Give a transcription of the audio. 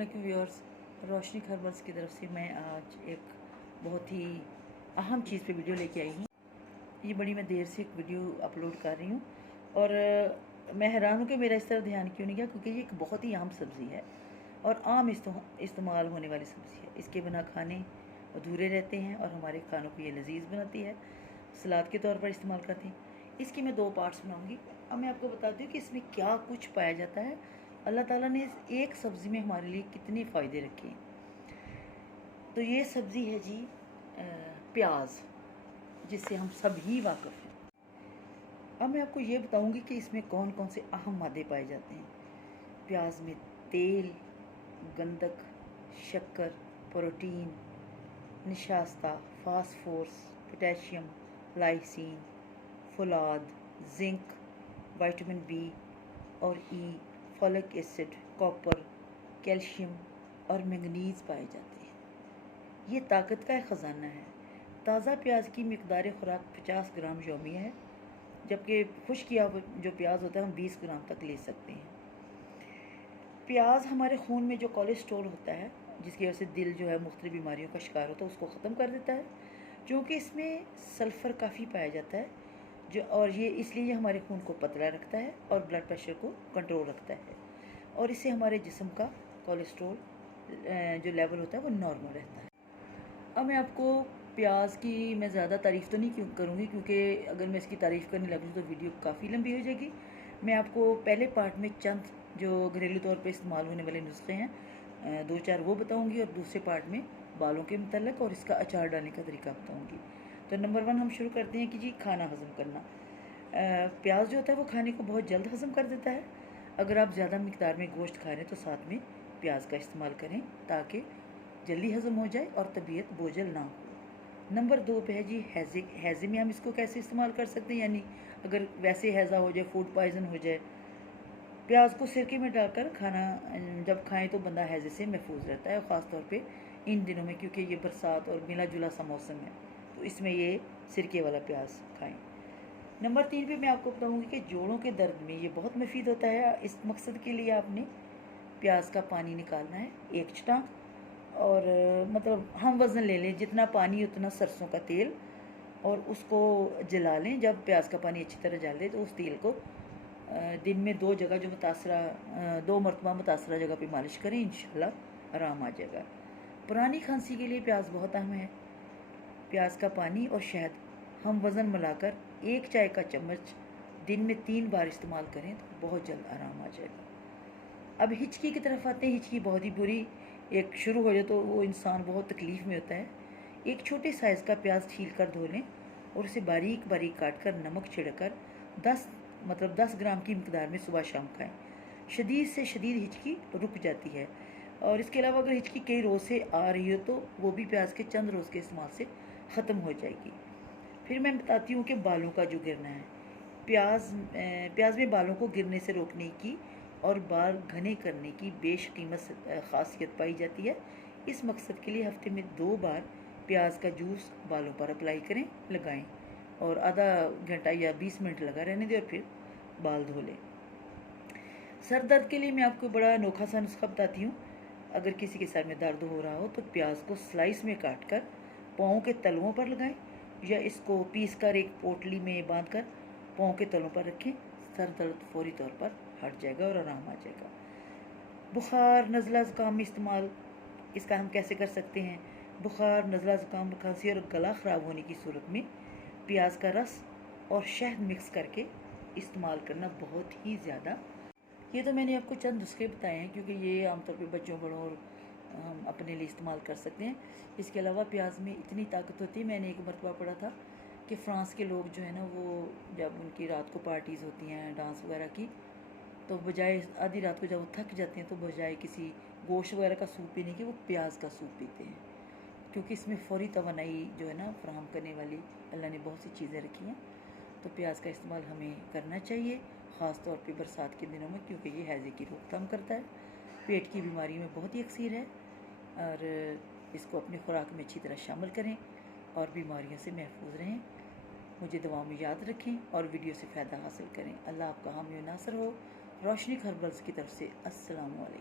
अस्सलामुअलैकुम व्यूअर्स, रोशनी हर्बल्स की तरफ से मैं आज एक बहुत ही अहम चीज़ पे वीडियो लेके आई हूँ। ये बड़ी मैं देर से एक वीडियो अपलोड कर रही हूँ और मैं हैरान हूँ कि मेरा इस तरह ध्यान क्यों नहीं गया, क्योंकि ये एक बहुत ही आम सब्ज़ी है और आम इस्तेमाल होने वाली सब्ज़ी है। इसके बिना खाने अधूरे रहते हैं और हमारे खानों को ये लजीज बनाती है। सलाद के तौर पर इस्तेमाल करते हैं। इसकी मैं 2 पार्ट्स बनाऊँगी। अब मैं आपको बताती हूँ कि इसमें क्या कुछ पाया जाता है। अल्लाह ताला ने इस एक सब्ज़ी में हमारे लिए कितने फ़ायदे रखे हैं। तो ये सब्ज़ी है जी प्याज, जिससे हम सभी वाकिफ़ हैं। अब मैं आपको ये बताऊंगी कि इसमें कौन कौन से अहम मादे पाए जाते हैं। प्याज में तेल, गंधक, शक्कर, protein, निशास्ता, phosphorus, potassium, lysine, Phulad, zinc, vitamin B और ई, फॉलिक एसिड, कॉपर, कैल्शियम और मैंगनीज़ पाए जाते हैं। ये ताकत का एक ख़जाना है। ताज़ा प्याज की मिकदार खुराक 50 ग्राम यौमिया है, जबकि खुश्क किया जो प्याज होता है हम 20 ग्राम तक ले सकते हैं। प्याज हमारे खून में जो कोलेस्ट्रॉल होता है, जिसकी वजह से दिल जो है मुख्तलिफ बीमारियों का शिकार होता है, उसको ख़त्म कर देता है। क्योंकि इसमें सल्फ़र काफ़ी पाया जाता है और ये इसलिए हमारे खून को पतला रखता है और ब्लड प्रेशर को कंट्रोल रखता है, और इससे हमारे जिस्म का कोलेस्ट्रॉल जो लेवल होता है वो नॉर्मल रहता है। अब मैं आपको प्याज की मैं ज़्यादा तारीफ़ तो नहीं करूँगी, क्योंकि अगर मैं इसकी तारीफ़ करने लगूँ तो वीडियो काफ़ी लंबी हो जाएगी। मैं आपको पहले पार्ट में चंद जो घरेलू तौर पे इस्तेमाल होने वाले नुस्खे हैं 2-4 वो बताऊँगी, और दूसरे पार्ट में बालों के मतलब और इसका अचार डालने का तरीका बताऊँगी। तो नंबर 1 हम शुरू करते हैं कि जी खाना हज़म करना। प्याज जो होता है वो खाने को बहुत जल्द हज़म कर देता है। अगर आप ज़्यादा मिकदार में गोश्त खा रहे हैं तो साथ में प्याज का इस्तेमाल करें, ताकि जल्दी हज़म हो जाए और तबीयत बोझल ना हो। नंबर 2 पे है जी हैज़े में हम इसको कैसे इस्तेमाल कर सकते हैं, यानी अगर वैसे हैज़ा हो जाए, फूड पॉइज़न हो जाए, प्याज को सिरके में डालकर खाना जब खाएं तो बंदा हैज़े से महफूज रहता है, ख़ास तौर पे इन दिनों में, क्योंकि ये बरसात और मिला जुला सा मौसम है, तो इसमें ये सिरके वाला प्याज खाएं। नंबर 3 पे मैं आपको बताऊंगी कि जोड़ों के दर्द में ये बहुत मुफीद होता है। इस मकसद के लिए आपने प्याज का पानी निकालना है 1 चटाक, और मतलब हम वज़न ले लें, जितना पानी उतना सरसों का तेल, और उसको जला लें। जब प्याज का पानी अच्छी तरह जल दे तो उस तेल को दिन में 2 जगह जो मुतासरा 2 मरतबा मुतासरा जगह पे मालिश करें, इंशाल्लाह आराम आ जाएगा। पुरानी खांसी के लिए प्याज बहुत अहम है। प्याज का पानी और शहद हम वज़न मिलाकर 1 चाय का चम्मच दिन में 3 बार इस्तेमाल करें तो बहुत जल्द आराम आ जाएगा। अब हिचकी की तरफ आते हैं। हिचकी बहुत ही बुरी एक शुरू हो जाए तो वो इंसान बहुत तकलीफ़ में होता है। एक छोटे साइज़ का प्याज छील कर धो लें और उसे बारीक बारीक काट कर नमक छिड़कर 10 ग्राम की मिकदार में सुबह शाम खाएं। शदीद से शदीद हिचकी रुक जाती है। और इसके अलावा अगर हिचकी कई रोज़ से आ रही हो तो वो भी प्याज के चंद रोज़ के इस्तेमाल से ख़त्म हो जाएगी। फिर मैं बताती हूँ कि बालों का जो गिरना है, प्याज में बालों को गिरने से रोकने की और बाल घने करने की बेशकीमत ख़ासियत पाई जाती है। इस मकसद के लिए हफ्ते में 2 बार प्याज का जूस बालों पर अप्लाई करें, लगाएं, और आधा घंटा या 20 मिनट लगा रहने दें और फिर बाल धो लें। सर दर्द के लिए मैं आपको बड़ा अनोखा सा नुस्खा बताती हूँ। अगर किसी के सर में दर्द हो रहा हो तो प्याज को स्लाइस में काट कर पाँव के तलवों पर लगाएं, या इसको पीस कर एक पोटली में बांधकर पाँव के तलों पर रखें। सर दर्द फौरी तौर पर हट जाएगा और आराम आ जाएगा। बुखार, नज़ला ज़ुकाम में इस्तेमाल इसका हम कैसे कर सकते हैं। बुखार, नज़ला ज़ुकाम, खांसी और गला ख़राब होने की सूरत में प्याज का रस और शहद मिक्स करके इस्तेमाल करना बहुत ही ज़्यादा। ये तो मैंने आपको चंद नुस्खे बताए हैं, क्योंकि ये आमतौर पे बच्चों, बड़ों और हम अपने लिए इस्तेमाल कर सकते हैं। इसके अलावा प्याज में इतनी ताकत होती है, मैंने एक मरतबा पढ़ा था कि फ़्रांस के लोग जो है ना, वो जब उनकी रात को पार्टीज़ होती हैं डांस वगैरह की, तो बजाय आधी रात को जब वो थक जाते हैं तो बजाय किसी गोश्त वगैरह का सूप पीने के वो प्याज का सूप पीते हैं, क्योंकि इसमें फ़ौरी तवानाई जो है ना फराहम करने वाली अल्लाह ने बहुत सी चीज़ें रखी हैं। तो प्याज का इस्तेमाल हमें करना चाहिए, ख़ास तौर पे बरसात के दिनों में, क्योंकि ये हैज़े की रोकथाम करता है, पेट की बीमारी में बहुत ही अक्सीर है, और इसको अपनी खुराक में अच्छी तरह शामिल करें और बीमारियों से महफूज रहें। मुझे दुआओं में याद रखें और वीडियो से फ़ायदा हासिल करें। अल्लाह आपका हामी नासर हो। रोशनी हर्बल्स की तरफ से अस्सलाम वालेकुम।